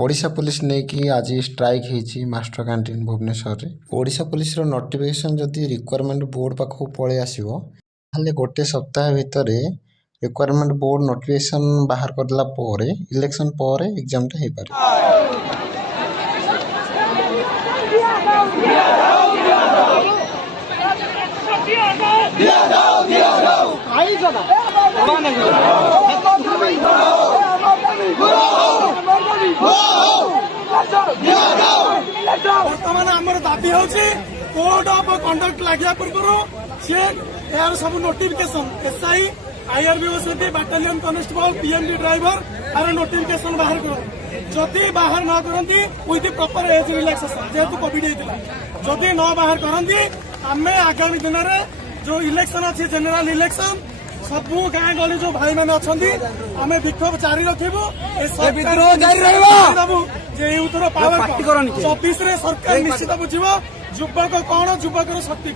Odisha police ने कि आज स्ट्राइक होती मास्टर कैंटीन भुवनेश्वर रे। ओडिशा पुलिस रो नोटिफिकेशन जदि रिक्वायरमेंट बोर्ड पाखु पळे आसीबो ताले गोटे सप्ताह भितर रिक्वायरमेंट बोर्ड नोटिफिकेशन बाहर करला पोरे इलेक्शन पोरे एग्जाम टा हे पारे। बर्तमान आम दाबी हूँ कोड ऑफ कंडक्ट लगे पूर्व सी यार सब notification SI IRB battalion constable PMD driver यार नोटिफिकेशन बाहर कर जदि बाहर न करती विथ प्रॉपर एज रिलैक्सेशन जेहेतु कोविड होता जदि न बाहर करती आम आगामी दिन में जो इलेक्शन अच्छी जनरल इलेक्शन सबू गाँ गली जो भाई मैंने अच्छा आम विक्षोभ जारी रखू पावर 24 सरकार निश्चित बुझे युवक कौन युवक शक्ति।